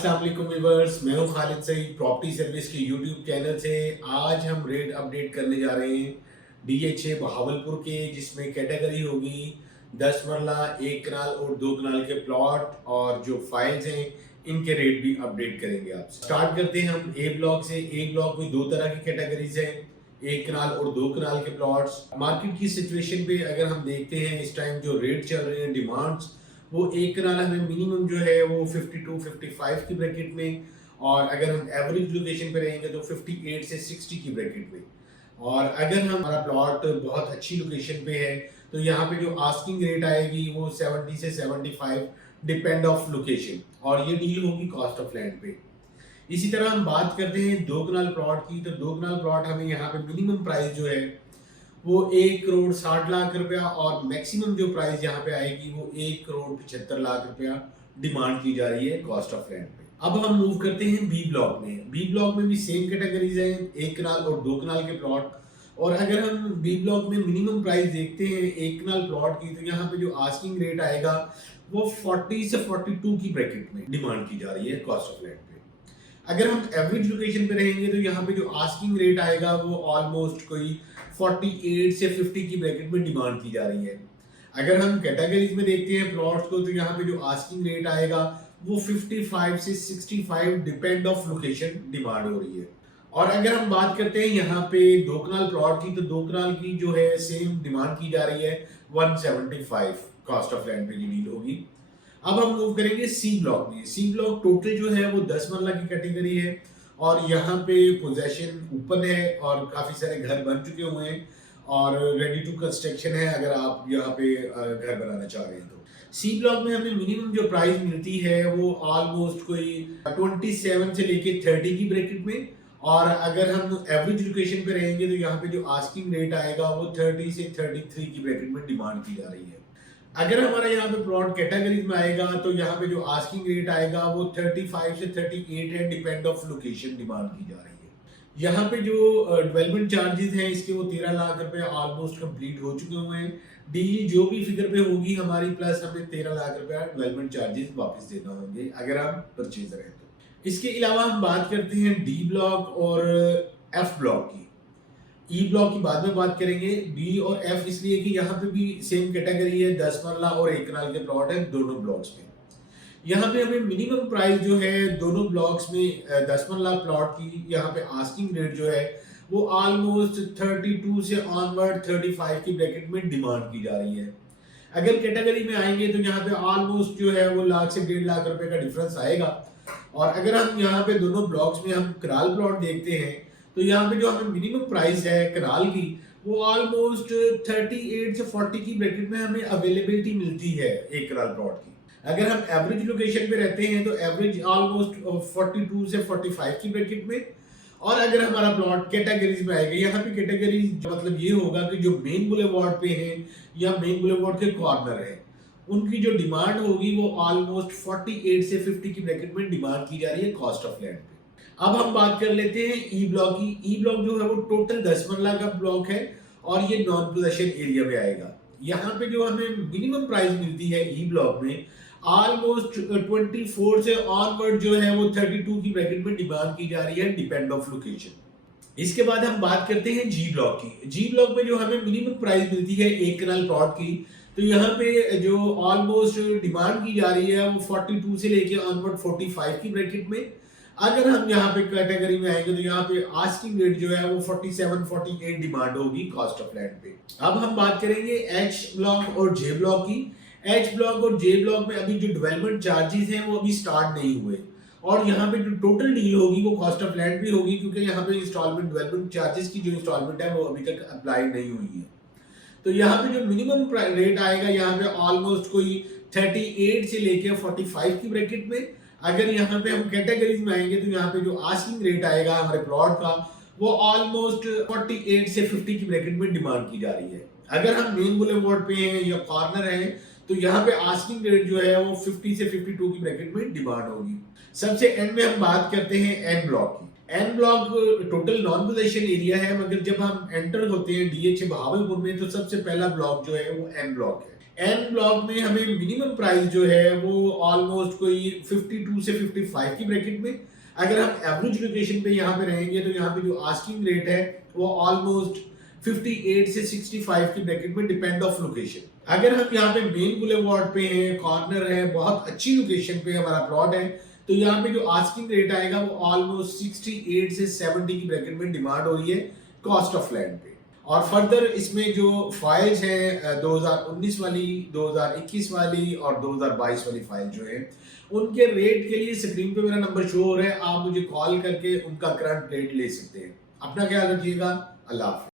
अस्सलाम वालेकुम व्यूअर्स, मैं हूं खालिद सईद प्रॉपर्टी सर्विस के यूट्यूब चैनल से। आज हम रेट अपडेट करने जा रहे हैं DHA बहावलपुर के, जिसमें कैटेगरी होगी 10 मरला, 1 कनाल और 2 कनाल के प्लॉट, और जो फाइल्स हैं इनके रेट भी अपडेट करेंगे आपसे। स्टार्ट करते हैं हम ए ब्लॉक से। ए ब्लॉक में दो तरह की कैटेगरीज हैं, 1 कनाल और 2 कनाल के प्लॉट्स। मार्केट की सिचुएशन पे अगर हम देखते हैं इस टाइम जो रेट चल रहे हैं, डिमांड्स, वो 1 कनाल हमें मिनिमम जो है वो 52-55 की ब्रैकेट में, और अगर हम एवरेज लोकेशन पे रहेंगे तो 58 से 60 की ब्रैकेट में। और अगर हमारा प्लॉट बहुत अच्छी लोकेशन पे है तो यहाँ पे जो आस्किंग रेट आएगी वो 70 से 75 डिपेंड ऑफ लोकेशन, और ये डील होगी कॉस्ट ऑफ लैंड पे। इसी तरह हम बात करते हैं 2 कनाल प्लॉट की, तो 2 कनाल प्लॉट हमें यहाँ पे मिनिमम प्राइस जो है वो 1 करोड़ 60 लाख रुपया, और मैक्सिमम जो प्राइस यहाँ पे आएगी वो 1 करोड़ 75 लाख रुपया डिमांड की जा रही है कॉस्ट ऑफ लैंड पे। अब हम मूव करते हैं बी ब्लॉक में। बी ब्लॉक में भी सेम कैटेगरीज हैं, 1 कनाल और 2 कनाल के प्लॉट। और अगर हम बी ब्लॉक में मिनिमम प्राइस देखते हैं 1 कनाल प्लॉट की, तो यहाँ पे जो आस्किंग रेट आएगा वो 40 से 42 की ब्रैकेट में डिमांड की जा रही है कॉस्ट ऑफ लैंड पे। अगर हम एवरेज लोकेशन पे रहेंगे तो यहाँ पे जो आस्किंग रेट आएगा वो ऑलमोस्ट कोई 48 से 50 की ब्रैकेट में डिमांड की जा रही है। अगर हम कैटेगरीज में देखते हैं प्लॉट्स को, तो यहाँ पे जो आस्किंग रेट आएगा वो 55 से 65 डिपेंड ऑफ लोकेशन डिमांड हो रही है। और अगर हम बात करते हैं यहाँ पे 2 कनाल प्लॉट की, तो 2 कनाल की जो है सेम डिमांड की जा रही है 175 कॉस्ट ऑफ लैंड पे की डील होगी। अब हम मूव करेंगे सी ब्लॉक में। सी ब्लॉक टोटल जो है वो 10 मरला की कैटेगरी है, और यहाँ पे पोजेशन ओपन है और काफ़ी सारे घर बन चुके हुए हैं और रेडी टू कंस्ट्रक्शन है अगर आप यहाँ पे घर बनाना चाह रहे हैं तो। सी ब्लॉक में हमें मिनिमम जो प्राइस मिलती है वो ऑलमोस्ट कोई 27 से लेके 30 की ब्रैकेट में, और अगर हम एवरेज लोकेशन पे रहेंगे तो यहाँ पे जो आस्किंग रेट आएगा वो 30 से 33 की ब्रैकेट में डिमांड की जा रही है। अगर हमारा यहाँ पे प्लॉट कैटेगरीज में आएगा तो यहाँ पे जो आस्किंग रेट आएगा वो 35 से 38 है, डिपेंड ऑफ लोकेशन डिमांड की जा रही है। यहाँ पे जो डेवलपमेंट चार्जेस हैं इसके वो 13 लाख रुपए ऑलमोस्ट कंप्लीट हो चुके हुए हैं। डील जो भी फिगर पे होगी हमारी, प्लस हमें 13 लाख रुपया डेवलपमेंट चार्जेस वापस देना होंगे अगर हम परचेजर हैं तो। इसके अलावा हम बात करते हैं डी ब्लॉक और एफ ब्लॉक की। ई ब्लॉक की बाद में बात करेंगे। बी और एफ इसलिए कि यहाँ पे भी सेम कैटेगरी है, 10 मरला और 1 कनाल के प्लॉट है दोनों ब्लॉक्स में। यहाँ पे हमें मिनिमम प्राइस जो है दोनों ब्लॉक्स में 10 मरला प्लॉट की, यहाँ पे आस्किंग रेट जो है वो ऑलमोस्ट 32 से ऑनवर्ड 35 की ब्रैकेट में डिमांड की जा रही है। अगर कैटेगरी में आएंगे तो यहाँ पे ऑलमोस्ट जो है वो लाख से 1.5 लाख रुपए का डिफरेंस आएगा। और अगर हम यहाँ पे दोनों ब्लॉक्स में हम कनाल प्लॉट देखते हैं तो यहाँ पे जो हमें मिनिमम प्राइस है कनाल की वो ऑलमोस्ट 38 से 40 की ब्रैकेट में हमें अवेलेबिलिटी मिलती है 1 कनाल प्लॉट की। अगर हम एवरेज लोकेशन पे रहते हैं तो एवरेज ऑलमोस्ट 42 से 45 की ब्रैकेट में। और अगर हमारा प्लॉट कैटेगरीज में आएगा, यहाँ पे कैटेगरीज मतलब ये होगा कि जो मेन बुलेवार्ड पे है या मेन बुलेवार्ड के कॉर्नर है, उनकी जो डिमांड होगी वो ऑलमोस्ट 48 से 50 की ब्रैकेट में डिमांड की जा रही है कॉस्ट ऑफ लैंड पे। अब हम बात कर लेते हैं ई ब्लॉक की। ई ब्लॉक जो है वो टोटल 10 मरला का ब्लॉक है और ये नॉन पोजेशन एरिया में आएगा। यहाँ पे जो हमें मिनिमम प्राइस मिलती है ई ब्लॉक में ऑलमोस्ट 24 से ऑनवर्ड जो है वो 32 की ब्रैकेट में डिमांड की जा रही है, डिपेंड ऑफ लोकेशन। इसके बाद हम बात करते हैं जी ब्लॉक की। जी ब्लॉक में जो हमें मिनिमम प्राइस मिलती है 1 कनाल प्लॉट की, तो यहाँ पे जो ऑलमोस्ट डिमांड की जा रही है वो 42 से लेके ऑनवर्ड 45 की ब्रैकेट में। अगर हम यहाँ पे कैटेगरी में आएंगे तो यहाँ पे आस्किंग रेट जो है वो 47-48 डिमांड होगी कॉस्ट ऑफ लैंड पे। अब हम बात करेंगे एच ब्लॉक और जे ब्लॉक की। एच ब्लॉक और जे ब्लॉक में अभी जो डेवलपमेंट चार्जेस हैं वो अभी स्टार्ट नहीं हुए, और यहाँ पे जो टोटल डील होगी वो कॉस्ट ऑफ लैंड भी होगी, क्योंकि यहाँ पे इंस्टॉलमेंट डेवलपमेंट चार्जेस की जो इंस्टॉलमेंट है वो अभी तक अप्लाई नहीं हुई है। तो यहाँ पे जो मिनिमम रेट आएगा यहाँ पे ऑलमोस्ट कोई 38 से लेके 45 की ब्रैकेट में। अगर यहाँ पे हम कैटेगरीज में आएंगे तो यहाँ पे जो आस्किंग रेट आएगा हमारे प्लॉट का वो ऑलमोस्ट 48 से 50 की ब्रैकेट में डिमांड की जा रही है। अगर हम मेन बुलेवार्ड पे हैं या कॉर्नर हैं तो यहाँ पे आस्किंग रेट जो है वो 50 से 52 की ब्रैकेट में डिमांड होगी। सबसे एंड में हम बात करते हैं एन ब्लॉक की। N block total non possession area है, मगर जब हम एंटर होते हैं DHA बहावलपुर में तो सबसे पहला ब्लॉक जो है वो एन ब्लॉक है। एन ब्लॉक में हमें मिनिमम प्राइस जो है वो ऑलमोस्ट कोई 52 से 55 की ब्रैकेट में। अगर हम एवरेज लोकेशन पे यहाँ पे रहेंगे तो यहाँ पे जो आस्किंग रेट है वो ऑलमोस्ट 58 से 65 की ब्रैकेट में, डिपेंड ऑफ लोकेशन। अगर हम यहाँ पे मेन बुलेवार्ड पे हैं, कॉर्नर है, बहुत अच्छी लोकेशन पे हमारा प्लॉट है, तो यहाँ पे जो आस्किंग रेट आएगा वो ऑलमोस्ट 68 से 70 की ब्रैकेट में डिमांड हो रही है कॉस्ट ऑफ लैंड पे। और फर्दर इसमें जो फाइल्स हैं 2019 वाली, 2021 वाली और 2022 वाली फाइल जो है, उनके रेट के लिए स्क्रीन पे मेरा नंबर शो हो रहा है, आप मुझे कॉल करके उनका करंट रेट ले सकते हैं। अपना ख्याल रखिएगा। अल्लाह हाफिज।